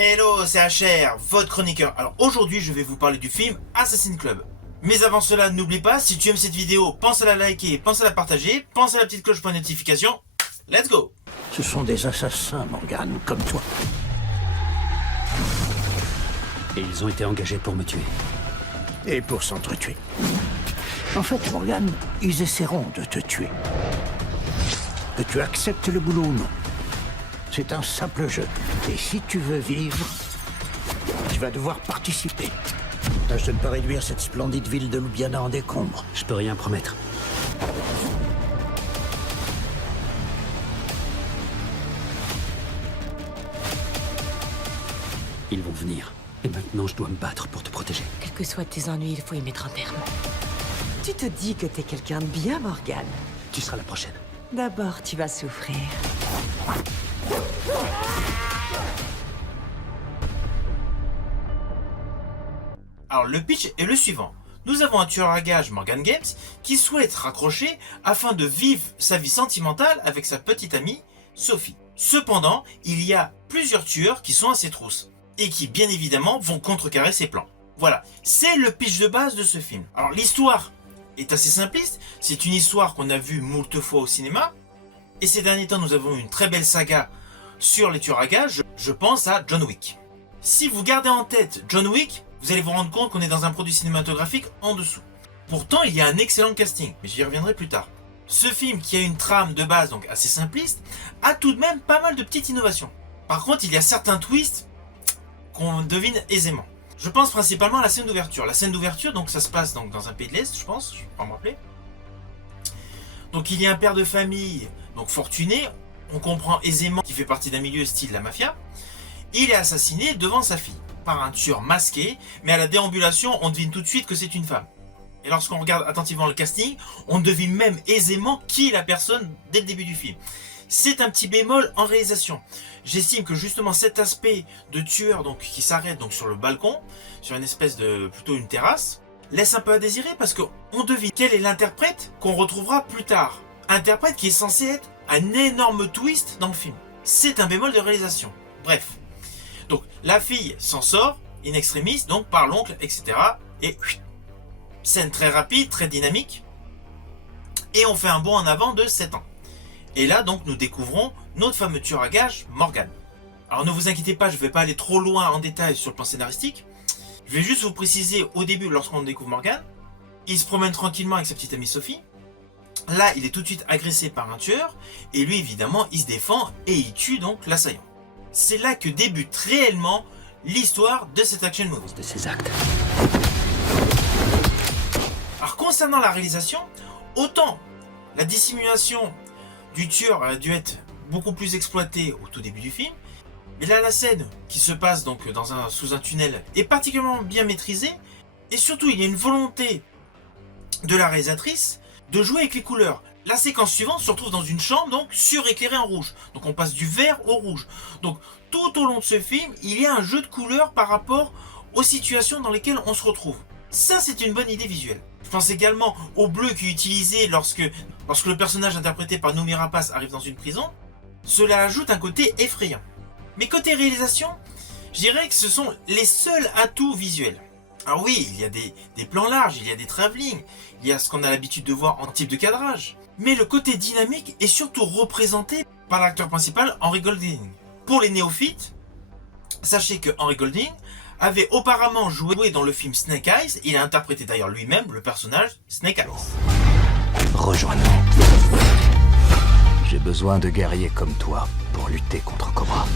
Hello, c'est HR, votre chroniqueur. Alors aujourd'hui, je vais vous parler du film Assassin's Club. Mais avant cela, n'oublie pas, si tu aimes cette vidéo, pense à la liker, pense à la partager, pense à la petite cloche pour les notifications. Let's go! Ce sont des assassins, Morgan, comme toi. Et ils ont été engagés pour me tuer. Et pour s'entretuer. En fait, Morgan, ils essaieront de te tuer. Que tu acceptes le boulot ou non. C'est un simple jeu. Et si tu veux vivre, tu vas devoir participer. Tâche de ne pas réduire cette splendide ville de Ljubljana en décombres. Je peux rien promettre. Ils vont venir. Et maintenant, je dois me battre pour te protéger. Quels que soient tes ennuis, il faut y mettre un terme. Tu te dis que t'es quelqu'un de bien, Morgan. Tu seras la prochaine. D'abord, tu vas souffrir. Alors le pitch est le suivant. Nous avons un tueur à gages, Morgan Games, qui souhaite raccrocher afin de vivre sa vie sentimentale avec sa petite amie, Sophie. Cependant, il y a plusieurs tueurs qui sont à ses trousses et qui, bien évidemment, vont contrecarrer ses plans. Voilà, c'est le pitch de base de ce film. Alors l'histoire est assez simpliste, c'est une histoire qu'on a vue moult fois au cinéma, et ces derniers temps nous avons une très belle saga sur les tueurs à gages, je pense à John Wick. Si vous gardez en tête John Wick, vous allez vous rendre compte qu'on est dans un produit cinématographique en dessous. Pourtant, il y a un excellent casting, mais j'y reviendrai plus tard. Ce film, qui a une trame de base donc assez simpliste, a tout de même pas mal de petites innovations. Par contre, il y a certains twists qu'on devine aisément. Je pense principalement à la scène d'ouverture. La scène d'ouverture, donc ça se passe donc dans un pays de l'Est, je pense, je ne vais pas me rappeler. Donc il y a un père de famille, donc fortuné, on comprend aisément qu'il fait partie d'un milieu style la mafia. Il est assassiné devant sa fille, par un tueur masqué, mais à la déambulation, on devine tout de suite que c'est une femme. Et lorsqu'on regarde attentivement le casting, on devine même aisément qui est la personne dès le début du film. C'est un petit bémol en réalisation. J'estime que justement cet aspect de tueur donc, qui s'arrête donc sur le balcon, sur une espèce de plutôt une terrasse, laisse un peu à désirer parce qu'on devine quel est l'interprète qu'on retrouvera plus tard. Interprète qui est censé être un énorme twist dans le film. C'est un bémol de réalisation. Bref. Donc la fille s'en sort, in extremis, donc par l'oncle, etc. Et scène très rapide, très dynamique. Et on fait un bond en avant de 7 ans. Et là donc nous découvrons notre fameux tueur à gages, Morgan. Alors ne vous inquiétez pas, je ne vais pas aller trop loin en détail sur le plan scénaristique. Je vais juste vous préciser au début, lorsqu'on découvre Morgan, il se promène tranquillement avec sa petite amie Sophie. Là, il est tout de suite agressé par un tueur. Et lui, évidemment, il se défend et il tue donc l'assaillant. C'est là que débute réellement l'histoire de cet action movie. De ces actes. Alors concernant la réalisation, autant la dissimulation du tueur a dû être beaucoup plus exploitée au tout début du film, mais là la scène qui se passe donc sous un tunnel est particulièrement bien maîtrisée, et surtout il y a une volonté de la réalisatrice de jouer avec les couleurs. La séquence suivante se retrouve dans une chambre donc suréclairée en rouge. Donc on passe du vert au rouge. Donc tout au long de ce film, il y a un jeu de couleurs par rapport aux situations dans lesquelles on se retrouve. Ça, c'est une bonne idée visuelle. Je pense également au bleu qui est utilisé lorsque le personnage interprété par Noomi Rapace arrive dans une prison. Cela ajoute un côté effrayant. Mais côté réalisation, je dirais que ce sont les seuls atouts visuels. Alors oui, il y a des plans larges, il y a des travelling, il y a ce qu'on a l'habitude de voir en type de cadrage. Mais le côté dynamique est surtout représenté par l'acteur principal Henry Golding. Pour les néophytes, sachez que Henry Golding avait auparavant joué dans le film Snake Eyes. Il a interprété d'ailleurs lui-même le personnage Snake Eyes. Rejoins-nous. J'ai besoin de guerriers comme toi pour lutter contre Cobra.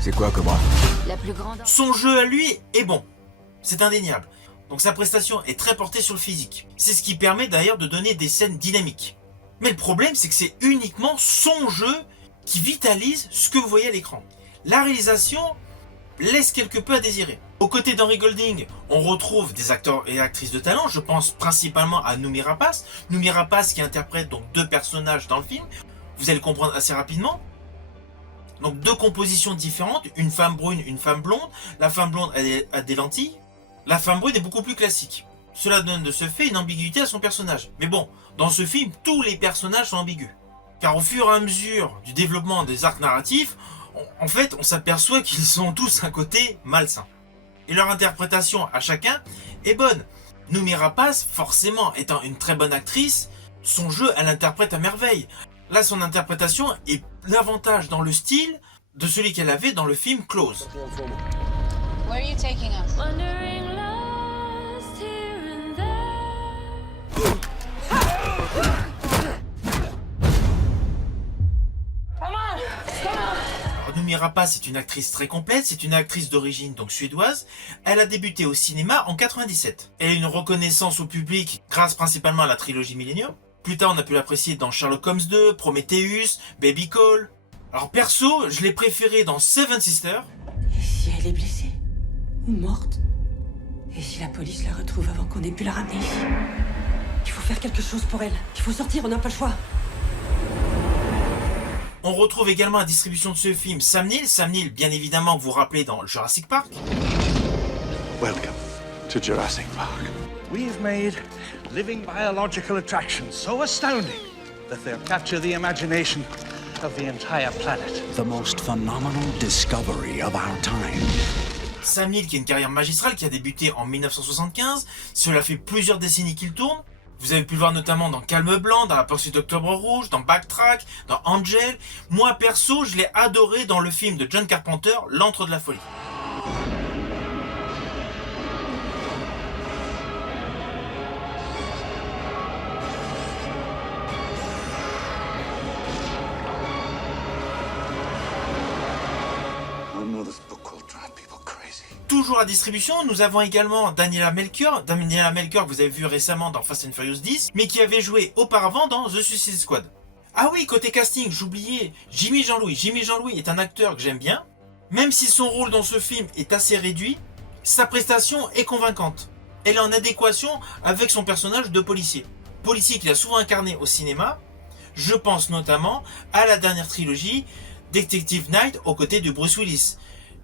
C'est quoi, Cobra? La plus grande... Son jeu à lui est bon. C'est indéniable. Donc sa prestation est très portée sur le physique. C'est ce qui permet d'ailleurs de donner des scènes dynamiques. Mais le problème, c'est que c'est uniquement son jeu qui vitalise ce que vous voyez à l'écran. La réalisation laisse quelque peu à désirer. Aux côtés d'Henry Golding, on retrouve des acteurs et actrices de talent. Je pense principalement à Noomi Rapace. Noomi Rapace qui interprète donc 2 personnages dans le film. Vous allez le comprendre assez rapidement. Donc 2 compositions différentes, une femme brune, une femme blonde. La femme blonde a des lentilles. La femme brune est beaucoup plus classique. Cela donne de ce fait une ambiguïté à son personnage. Mais bon, dans ce film, tous les personnages sont ambigus. Car au fur et à mesure du développement des arcs narratifs, En fait, on s'aperçoit qu'ils ont tous un côté malsain. Et leur interprétation à chacun est bonne. Noomi Rapace, forcément étant une très bonne actrice, son jeu, elle l'interprète à merveille. Là, son interprétation est davantage dans le style de celui qu'elle avait dans le film Close. Where are you taking us? Noomi Rapace est une actrice très complète, c'est une actrice d'origine donc suédoise. Elle a débuté au cinéma en 97. Elle a une reconnaissance au public grâce principalement à la trilogie Millennium. Plus tard, on a pu l'apprécier dans Sherlock Holmes 2, Prometheus, Baby Call. Alors perso, je l'ai préférée dans Seven Sisters. Et si elle est blessée? Ou morte? Et si la police la retrouve avant qu'on ait pu la ramener ici? Il faut faire quelque chose pour elle. Il faut sortir, on n'a pas le choix. On retrouve également la distribution de ce film Sam Neill. Sam Neill, bien évidemment, vous vous rappelez dans Jurassic Park. Welcome to Jurassic Park. We've made living biological attractions so astounding that they'll capture the imagination of the entire planet. The most phenomenal discovery of our time. Sam Neill qui a une carrière magistrale qui a débuté en 1975. Cela fait plusieurs décennies qu'il tourne. Vous avez pu le voir notamment dans Calme Blanc, dans La Poursuite d'Octobre Rouge, dans Backtrack, dans Angel. Moi perso, je l'ai adoré dans le film de John Carpenter, L'Antre de la Folie. Toujours à distribution, nous avons également Daniela Melchior. Daniela Melchior que vous avez vu récemment dans Fast and Furious 10, mais qui avait joué auparavant dans The Suicide Squad. Ah oui, côté casting, j'oubliais Jimmy Jean-Louis. Jimmy Jean-Louis est un acteur que j'aime bien. Même si son rôle dans ce film est assez réduit, sa prestation est convaincante. Elle est en adéquation avec son personnage de policier. Policier qu'il a souvent incarné au cinéma. Je pense notamment à la dernière trilogie, Detective Night, aux côtés de Bruce Willis.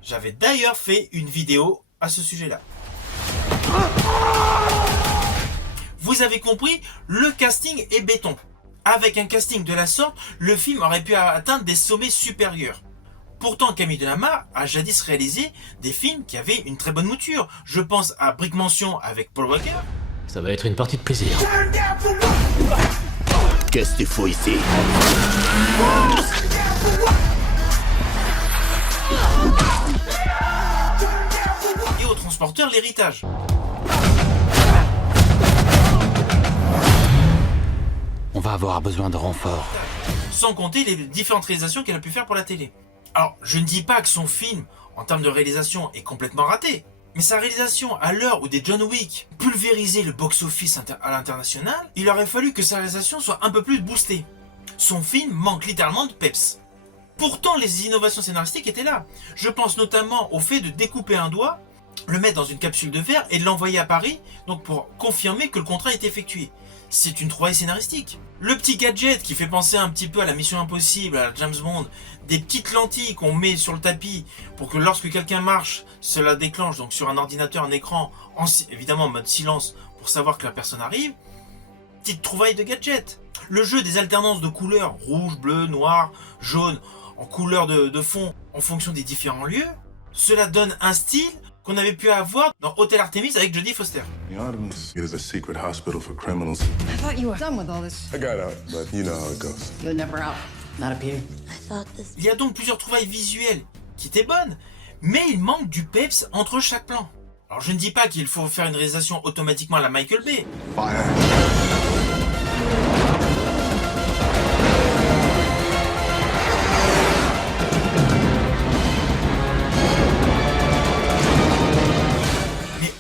J'avais d'ailleurs fait une vidéo à ce sujet-là. Vous avez compris, le casting est béton. Avec un casting de la sorte, le film aurait pu atteindre des sommets supérieurs. Pourtant, Camille Delamarre a jadis réalisé des films qui avaient une très bonne mouture. Je pense à Brick Mansion avec Paul Walker. Ça va être une partie de plaisir. Qu'est-ce que tu fous ici? Et au Transporteur, l'héritage. On va avoir besoin de renforts. Sans compter les différentes réalisations qu'elle a pu faire pour la télé. Alors, je ne dis pas que son film, en termes de réalisation, est complètement raté. Mais sa réalisation, à l'heure où des John Wick pulvérisaient le box-office à l'international, il aurait fallu que sa réalisation soit un peu plus boostée. Son film manque littéralement de peps. Pourtant, les innovations scénaristiques étaient là. Je pense notamment au fait de découper un doigt, le mettre dans une capsule de verre et de l'envoyer à Paris, donc pour confirmer que le contrat est effectué. C'est une trouvaille scénaristique. Le petit gadget qui fait penser un petit peu à la Mission Impossible, à la James Bond, des petites lentilles qu'on met sur le tapis pour que lorsque quelqu'un marche, cela déclenche donc sur un ordinateur, un écran, évidemment en mode silence pour savoir que la personne arrive. Petite trouvaille de gadget. Le jeu des alternances de couleurs, rouge, bleu, noir, jaune, en couleur de fond en fonction des différents lieux, cela donne un style qu'on avait pu avoir dans Hotel Artemis avec Jodie Foster. The Artemis is a secret hospital for criminals. I thought you were done with all this. I got out, but you know how it goes. You're never out. Not up here. Il y a donc plusieurs trouvailles visuelles qui étaient bonnes, mais il manque du peps entre chaque plan. Alors je ne dis pas qu'il faut faire une réalisation automatiquement à la Michael Bay. Fire.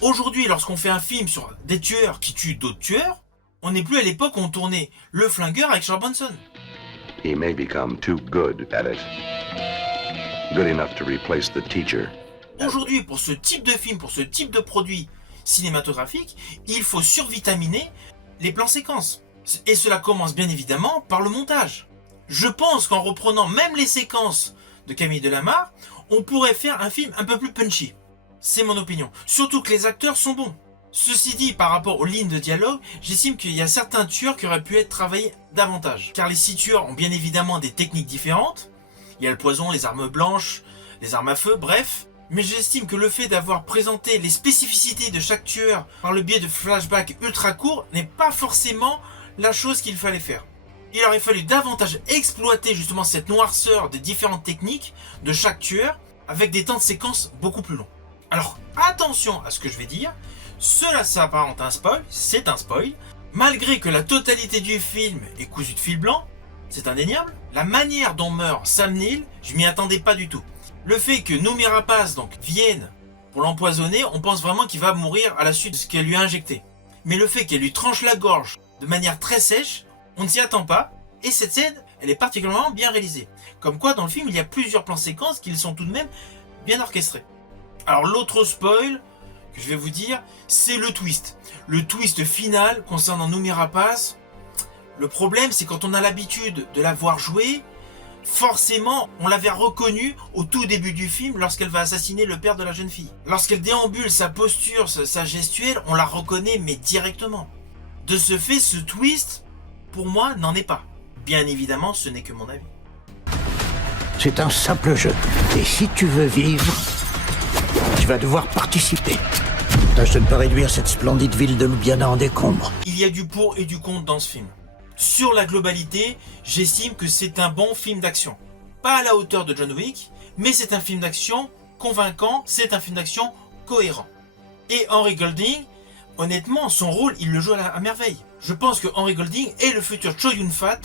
Aujourd'hui, lorsqu'on fait un film sur des tueurs qui tuent d'autres tueurs, on n'est plus à l'époque où on tournait Le Flingueur avec Charles Bronson. He may become too good at it. Good enough to replace the teacher. Aujourd'hui, pour ce type de film, pour ce type de produit cinématographique, il faut survitaminer les plans séquences. Et cela commence bien évidemment par le montage. Je pense qu'en reprenant même les séquences de Camille Delamarre, on pourrait faire un film un peu plus punchy. C'est mon opinion. Surtout que les acteurs sont bons. Ceci dit, par rapport aux lignes de dialogue, j'estime qu'il y a certains tueurs qui auraient pu être travaillés davantage. Car les 6 tueurs ont bien évidemment des techniques différentes. Il y a le poison, les armes blanches, les armes à feu, bref. Mais j'estime que le fait d'avoir présenté les spécificités de chaque tueur par le biais de flashbacks ultra courts n'est pas forcément la chose qu'il fallait faire. Il aurait fallu davantage exploiter justement cette noirceur des différentes techniques de chaque tueur avec des temps de séquence beaucoup plus longs. Alors attention à ce que je vais dire, cela s'apparente à un spoil, c'est un spoil, malgré que la totalité du film est cousue de fil blanc, c'est indéniable, la manière dont meurt Sam Neill, je m'y attendais pas du tout. Le fait que Noomi Rapace donc vienne pour l'empoisonner, on pense vraiment qu'il va mourir à la suite de ce qu'elle lui a injecté. Mais le fait qu'elle lui tranche la gorge de manière très sèche, on ne s'y attend pas, et cette scène, elle est particulièrement bien réalisée. Comme quoi, dans le film, il y a plusieurs plans séquences qui sont tout de même bien orchestrés. Alors l'autre spoil que je vais vous dire, c'est le twist. Le twist final concernant Noomi Rapace. Le problème, c'est quand on a l'habitude de la voir jouer, forcément, on l'avait reconnue au tout début du film lorsqu'elle va assassiner le père de la jeune fille. Lorsqu'elle déambule, sa posture, sa gestuelle, on la reconnaît mais directement. De ce fait, ce twist, pour moi, n'en est pas. Bien évidemment, ce n'est que mon avis. C'est un simple jeu. Et si tu veux vivre, tu vas devoir participer. Tâche de ne pas réduire cette splendide ville de Ljubljana en décombres. Il y a du pour et du contre dans ce film. Sur la globalité, j'estime que c'est un bon film d'action. Pas à la hauteur de John Wick, mais c'est un film d'action convaincant, c'est un film d'action cohérent. Et Henry Golding, honnêtement, son rôle, il le joue à merveille. Je pense que Henry Golding est le futur Chow Yun-fat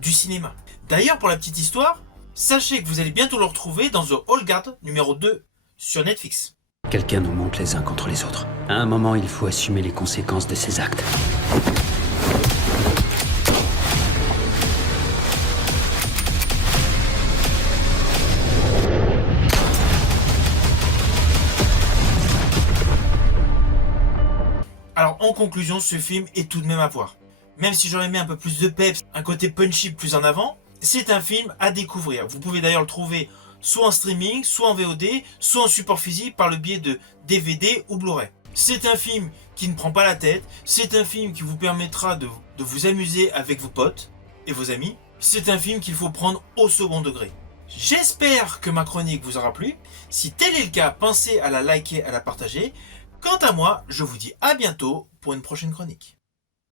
du cinéma. D'ailleurs, pour la petite histoire, sachez que vous allez bientôt le retrouver dans The Old Guard numéro 2 sur Netflix. Quelqu'un nous monte les uns contre les autres. À un moment, il faut assumer les conséquences de ses actes. Alors en conclusion, ce film est tout de même à voir. Même si j'aurais aimé un peu plus de peps, un côté punchy plus en avant, c'est un film à découvrir. Vous pouvez d'ailleurs le trouver soit en streaming, soit en VOD, soit en support physique par le biais de DVD ou Blu-ray. C'est un film qui ne prend pas la tête, c'est un film qui vous permettra de vous amuser avec vos potes et vos amis. C'est un film qu'il faut prendre au second degré. J'espère que ma chronique vous aura plu. Si tel est le cas, pensez à la liker, à la partager. Quant à moi, je vous dis à bientôt pour une prochaine chronique.